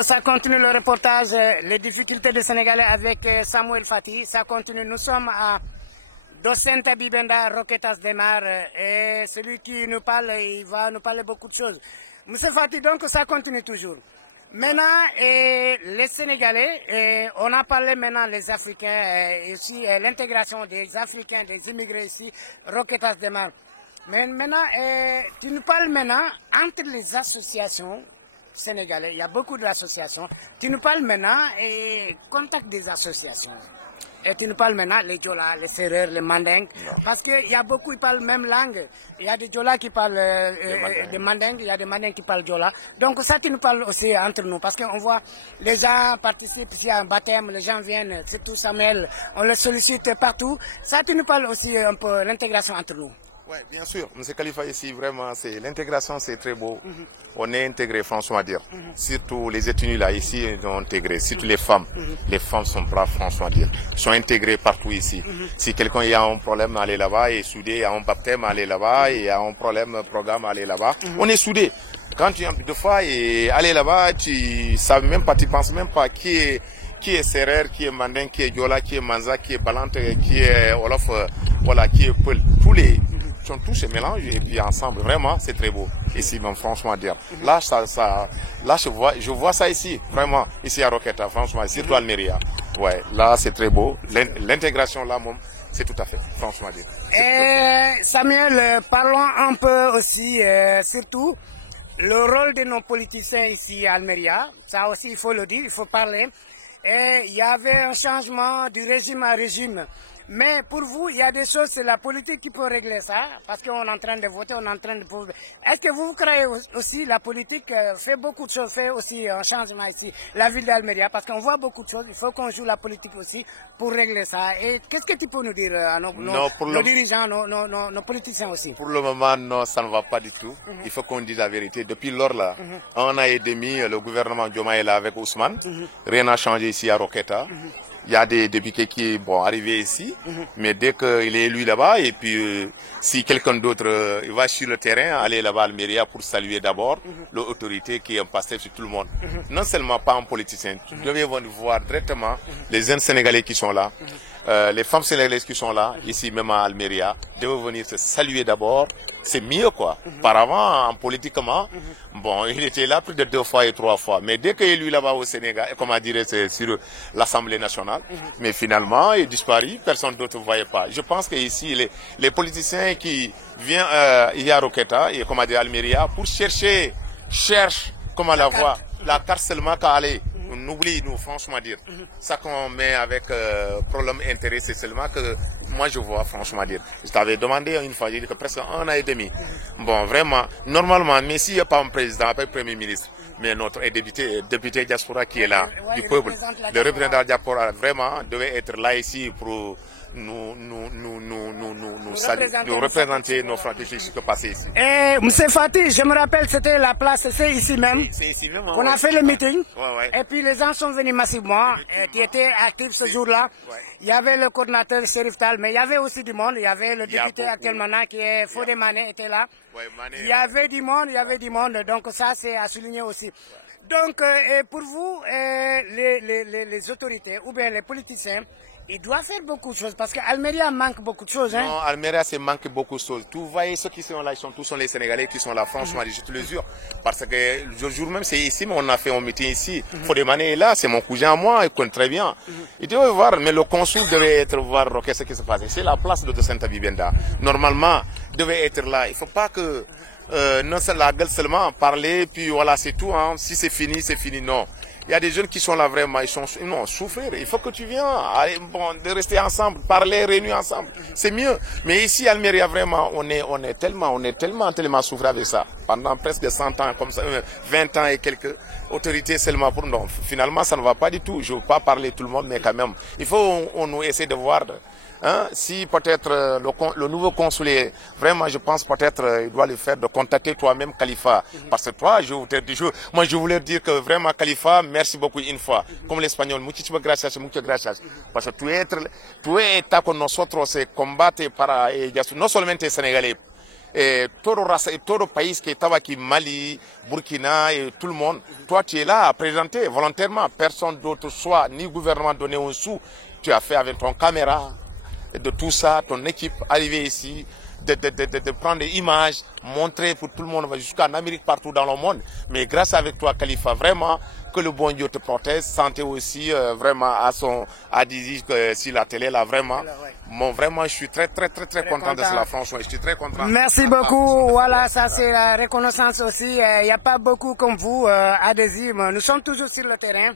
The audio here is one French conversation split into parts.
Ça continue le reportage, les difficultés des Sénégalais avec Samuel Fati. Ça continue. Nous sommes à Docenta Bibenda, Roquetas de Mar. Et celui qui nous parle, il va nous parler beaucoup de choses. Monsieur Fati, donc ça continue toujours. Maintenant, les Sénégalais, on a parlé maintenant les Africains, ici, l'intégration des Africains, des immigrés ici, Roquetas de Mar. Mais maintenant, tu nous parles maintenant entre les associations sénégalais, il y a beaucoup d'associations. Tu nous parles maintenant et contact des associations. Et tu nous parles maintenant les Diola, les Serreurs, les Mandingues. Parce qu'il y a beaucoup qui parlent même langue. Il y a des Diola qui parlent des Mandingues, il y a des Mandingues qui parlent Diola. Donc ça, tu nous parles aussi entre nous. Parce qu'on voit les gens participent ici à un baptême, les gens viennent, c'est tout Samuel, on les sollicite partout. Ça, tu nous parles aussi un peu l'intégration entre nous. Oui, bien sûr. M. Khalifa ici, vraiment, l'intégration, c'est très beau. On est intégré, franchement à dire. Surtout les ethnies là, ici, ils sont intégrés. Surtout les femmes. Les femmes sont braves, franchement à dire. Ils sont intégrés partout ici. Si quelqu'un a un problème, aller là-bas. Et soudé, il y a un baptême, aller là-bas. Il y a un problème, programme, aller là-bas. On est soudés. Quand tu as deux fois, et aller là-bas, tu sais même pas, tu penses même pas qui est Serrer, qui est Mandin, qui est Diola, qui est Manza, qui est Balante, qui est Olof, voilà, qui est Peul. Tous les sont tous se mélangent et puis ensemble, vraiment, c'est très beau. Ici, même, franchement, à dire. Là, là, je vois ça ici, vraiment, ici à Roqueta, franchement, surtout à Almeria. Ouais, là, c'est très beau. L'intégration, là, c'est tout à fait, franchement, à dire. Samuel, parlons un peu aussi, surtout, le rôle de nos politiciens ici à Almeria. Ça aussi, il faut le dire, il faut parler. Et il y avait un changement du régime à régime. Mais pour vous, il y a des choses, c'est la politique qui peut régler ça, parce qu'on est en train de voter, on est en train de... Est-ce que vous croyez aussi la politique fait beaucoup de choses, fait aussi un changement ici, la ville d'Almeria, parce qu'on voit beaucoup de choses, il faut qu'on joue la politique aussi pour régler ça. Et qu'est-ce que tu peux nous dire à nos dirigeants, nos politiciens aussi? Pour le moment, non, ça ne va pas du tout. Il faut qu'on dise la vérité. Depuis lors, là, 1 an et demi, le gouvernement Diomaye est là avec Ousmane. Rien n'a changé ici à Roqueta. Il y a des députés qui vont arriver ici, mais dès qu'il est élu là-bas, et puis si quelqu'un d'autre il va sur le terrain, aller là-bas à Almeria pour saluer d'abord l'autorité qui est un pasteur sur tout le monde. Non seulement pas un politicien, tu devais voir directement les jeunes Sénégalais qui sont là, les femmes sénégalaises qui sont là, ici même à Almeria, devaient venir se saluer d'abord. C'est mieux quoi. Par avant, politiquement, bon, il était là plus de 2 fois et 3 fois. Mais dès qu'il est élu là-bas au Sénégal, comment dire, c'est sur l'Assemblée nationale, mais finalement, il disparu, personne d'autre ne voyait pas. Je pense que ici, les politiciens qui viennent il y a Roqueta et comment dire Almeria pour cherchent comment la voir, la carte seulement qu'à aller. On oublie, nous, franchement dire. Ça qu'on met avec problème intérêt, c'est seulement que moi je vois, franchement dire. Je t'avais demandé une fois, j'ai dit que presque 1 an et demi. Bon, vraiment, normalement, mais s'il n'y a pas un président, pas un premier ministre, mais notre député diaspora qui est là, du peuple, le représentant diaspora, vraiment, devait être là ici pour nous représenter nos frères qui se passaient ici. Et M. Fati, je me rappelle, c'était la place, c'est ici même. C'est ici même. On a fait le meeting. Ouais. Et puis les gens sont venus massivement, qui étaient actifs ce jour-là. Il y avait le coordinateur Chérif Tal, mais il y avait aussi du monde. Il y avait le député actuellement qui est Fodé Mané était là. Il y avait du monde, donc ça c'est à souligner aussi. Donc, pour vous, les autorités ou bien les politiciens, ils doivent faire beaucoup de choses parce qu'Almeria manque beaucoup de choses. Hein? Non, Almeria, c'est manque beaucoup de choses. Vous voyez ceux qui sont là, tous sont les Sénégalais qui sont là, franchement, je te le jure. Parce que le jour même, c'est ici, mais on a fait un meeting ici. Fodé Mané est là, c'est mon cousin à moi, il connaît très bien. Il devait voir, mais le consul devait être voir ce qui se passe. C'est la place de Docenta Bibenda. Normalement, devait être là. Il ne faut pas que non, c'est la gueule seulement, parler, puis voilà, c'est tout. Hein. Si c'est fini, non. Il y a des jeunes qui sont là vraiment, ils sont souffrir. Il faut que tu viennes, de rester ensemble, parler, réunir ensemble. C'est mieux. Mais ici, à Almeria, vraiment, on est tellement souffert avec ça. Pendant presque 100 ans, comme ça, 20 ans et quelques autorités seulement pour nous. Finalement, ça ne va pas du tout. Je ne veux pas parler tout le monde, mais quand même, il faut on essaie de voir. Hein, si peut-être le nouveau consulat, vraiment je pense peut-être il doit le faire de contacter toi-même Khalifa. Parce que toi, moi je voulais dire que vraiment Khalifa, merci beaucoup une fois. Comme l'espagnol, muchísimas gracias. Parce que tu es état con nosotros, combattre para ellos, no solamente sénégalais. et tout le pays qui est qui Mali, Burkina et tout le monde. Toi, tu es là à présenter volontairement. Personne d'autre, soit ni gouvernement donné un sou. Tu as fait avec ton caméra, de tout ça, ton équipe arriver ici, de prendre des images, montrer pour tout le monde, jusqu'en Amérique, partout dans le monde. Mais grâce avec toi, Khalifa, vraiment, que le bon Dieu te protège. Santé aussi, vraiment, à dire si la télé, là, vraiment. Bon, vraiment, je suis très content de cela, franchement. Je suis très content. Merci beaucoup. Voilà, ça c'est la reconnaissance aussi. Il n'y a pas beaucoup comme vous, Adésir. Nous sommes toujours sur le terrain.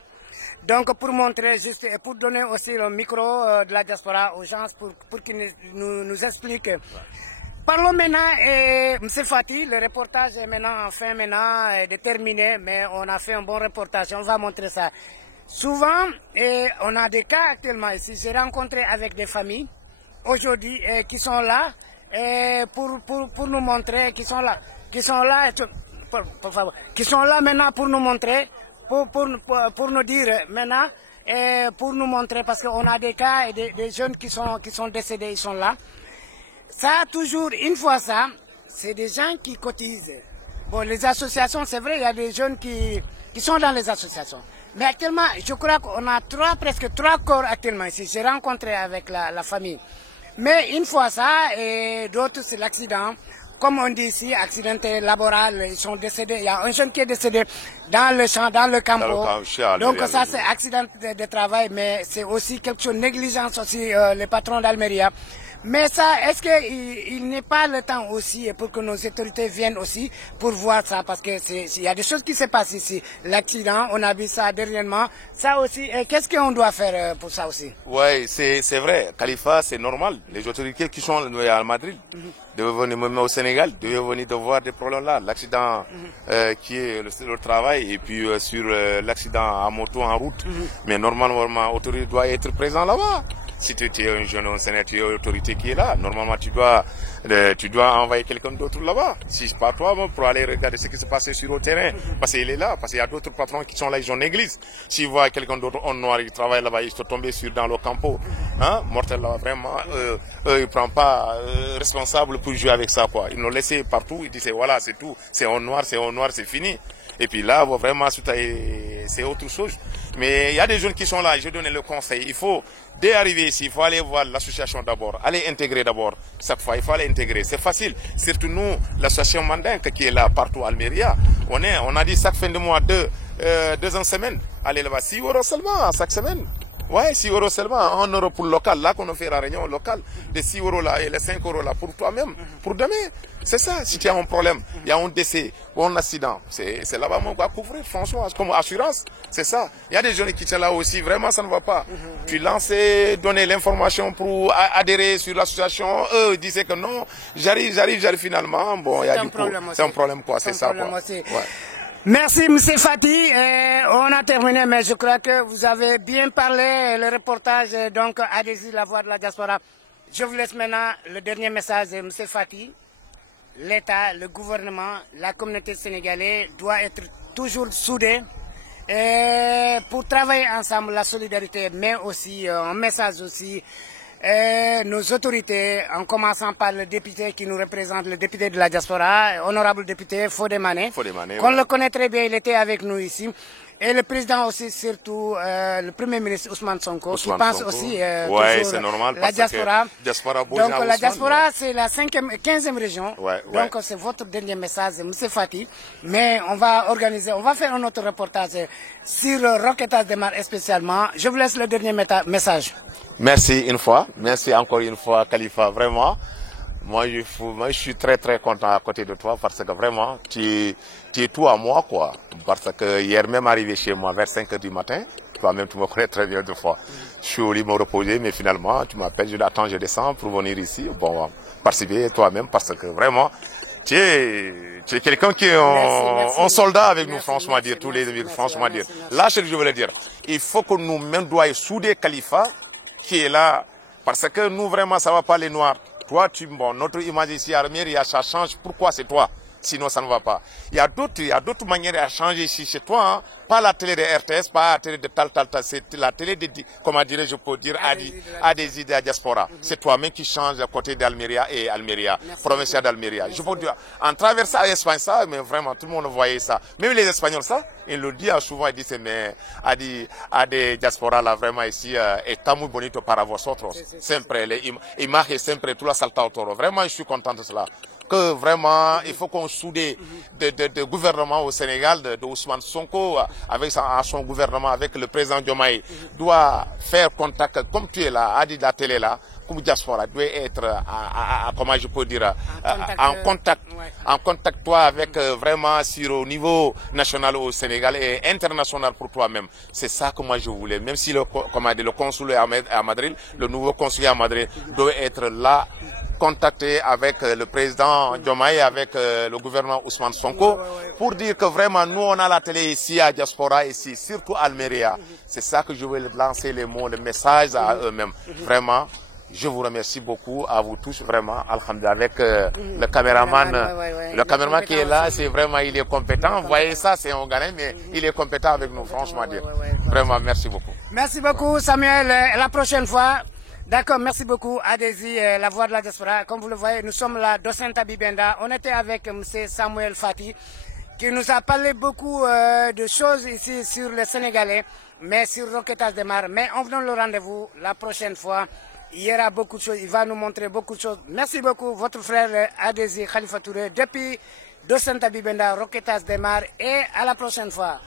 Donc, pour montrer juste et pour donner aussi le micro de la diaspora aux gens pour qu'ils nous expliquent. Parlons maintenant, M. Fati, le reportage est maintenant terminé, mais on a fait un bon reportage, on va montrer ça. Souvent, on a des cas actuellement ici, j'ai rencontré avec des familles aujourd'hui qui sont là pour nous montrer, qui sont là maintenant pour nous montrer, pour nous dire maintenant, pour nous montrer, parce qu'on a des cas et des jeunes qui sont décédés, ils sont là. Ça, toujours, une fois ça, c'est des gens qui cotisent. Bon, les associations, c'est vrai, il y a des jeunes qui sont dans les associations. Mais actuellement, je crois qu'on a presque trois corps actuellement ici. J'ai rencontré avec la famille. Mais une fois ça, et d'autres, c'est l'accident. Comme on dit ici, accidenté laboral, ils sont décédés. Il y a un jeune qui est décédé dans le champ, dans le campo. Donc ça, c'est accident de travail, mais c'est aussi quelque chose, négligence aussi, les patrons d'Almeria. Mais ça, est-ce qu'il n'est pas le temps aussi pour que nos autorités viennent aussi pour voir ça? Parce que il y a des choses qui se passent ici. L'accident, on a vu ça dernièrement. Ça aussi, qu'est-ce qu'on doit faire pour ça aussi? Oui, c'est vrai. Khalifa, c'est normal. Les autorités qui sont à Madrid devaient venir même au Sénégal, devaient venir de voir des problèmes là. L'accident qui est le travail et puis sur l'accident à moto en route. Mais normalement, l'autorité doit être présent là-bas. Si tu es un jeune enseignant, tu es une autorité qui est là, normalement tu dois envoyer quelqu'un d'autre là-bas. Si c'est pas toi, pour aller regarder ce qui se passe sur le terrain, parce qu'il est là, parce qu'il y a d'autres patrons qui sont là, ils ont l'église. S'ils voient quelqu'un d'autre en noir, il travaille là-bas, ils sont tombés dans le campo, hein, mortel là, vraiment, ils ne prennent pas responsable pour jouer avec ça, quoi. Ils nous laissé partout, ils disent voilà, c'est tout, c'est en noir, c'est fini. Et puis là, vraiment, c'est autre chose. Mais il y a des jeunes qui sont là, je donne le conseil. Il faut, dès arriver ici, il faut aller voir l'association d'abord. Aller intégrer d'abord. Chaque fois, il faut aller intégrer. C'est facile. Surtout nous, l'association Mandingue qui est là partout à Almeria. On a dit chaque fin de mois, deux en semaine. Allez là-bas, 6 € seulement chaque semaine. Ouais, 6 € seulement, 1 € pour le local. Là qu'on a fait la réunion locale, les 6 € là et les 5 € là pour toi-même, pour demain. C'est ça, si tu as un problème, il y a un décès ou un accident, c'est là-bas qu'on va couvrir, franchement, comme assurance. C'est ça. Il y a des jeunes qui sont là aussi, vraiment ça ne va pas. Tu lances, donner l'information pour adhérer sur l'association, eux disaient que non, j'arrive finalement. Bon, il y a du coup, c'est un problème quoi, c'est ça quoi. Ouais. Merci M. Fati. On a terminé, mais je crois que vous avez bien parlé, le reportage, donc Adésir, la voix de la diaspora. Je vous laisse maintenant le dernier message, M. Fati. L'État, le gouvernement, la communauté sénégalaise doit être toujours soudée pour travailler ensemble, la solidarité, mais aussi un message aussi. Nos autorités, en commençant par le député qui nous représente, le député de la diaspora, honorable député Fodé Mané, qu'on le connaît très bien, il était avec nous ici. Et le président aussi, surtout le premier ministre Ousmane Sonko, qui pense aussi c'est normal, la diaspora. Donc la diaspora, c'est la 15e région. Donc c'est votre dernier message, M. Fati. Mais on va faire un autre reportage sur Roquetas de Mar spécialement. Je vous laisse le dernier message. Merci une fois, merci encore une fois Khalifa, vraiment. Moi je suis très content à côté de toi parce que vraiment tu es tout à moi quoi. Parce que hier même arrivé chez moi vers 5 h du matin, toi-même tu me connais très bien deux fois. Je suis au lit me reposer mais finalement tu m'appelles, je l'attends, je descends pour venir ici, bon participer toi-même parce que vraiment tu es quelqu'un qui est un soldat avec nous, franchement dire, tous les deux, franchement dire. Là ce que je voulais dire, il faut que nous même doyons souder Khalifa qui est là parce que nous vraiment ça va pas les noirs. Toi, bon, notre image ici à Almeria, ça change. Pourquoi c'est toi? sinon ça ne va pas. Il y a d'autres manières à changer ici chez toi, hein. Pas la télé de RTS, pas la télé de tal, c'est la télé de, comment dirais je peux dire, à des idées à diaspora. C'est toi-même qui change le côté d'Almeria et Almeria, provincial d'Almeria. Je peux dire, en traversant l'Espagne, ça, mais vraiment, tout le monde voyait ça. Même les Espagnols, ça, ils le disent souvent, ils disent, mais, à des diaspora, là, vraiment, ici, está muy bonito para vosotros. Sempre, les images, sempre, tout la salta autour. Vraiment, je suis content de cela. Que vraiment, il faut qu'on soude de gouvernement au Sénégal, de Ousmane Sonko, avec son gouvernement, avec le président Diomaye, doit faire contact, comme tu es là, à la télé là, comme diaspora, doit être, comment je peux dire, en contact toi avec vraiment sur au niveau national au Sénégal et international pour toi-même. C'est ça que moi je voulais, même si le consul à Madrid, le nouveau consul à Madrid doit être là, contacté avec le président Diomaye, avec le gouvernement Ousmane Sonko, pour dire que vraiment nous on a la télé ici à Diaspora, ici, surtout Almeria. C'est ça que je veux lancer les mots, le message à eux-mêmes. Vraiment, je vous remercie beaucoup, à vous tous, vraiment, alhamdoulilah, avec le caméraman. Le caméraman qui est là, c'est vraiment, il est compétent. Vous voyez ça, c'est un Ghanéen, mais il est compétent avec nous, franchement dire. Vraiment, merci beaucoup. Merci beaucoup, Samuel. La prochaine fois. D'accord, merci beaucoup. Adesi, la voix de la diaspora. Comme vous le voyez, nous sommes là, Docenta Bibenda. On était avec M. Samuel Fati, qui nous a parlé beaucoup de choses ici sur les Sénégalais, mais sur Roquetas de Mar. Mais on donne le rendez-vous la prochaine fois. Il y aura beaucoup de choses. Il va nous montrer beaucoup de choses. Merci beaucoup, votre frère Adesi Khalifa Touré, depuis Docenta Bibenda, Roquetas de Mar. Et à la prochaine fois.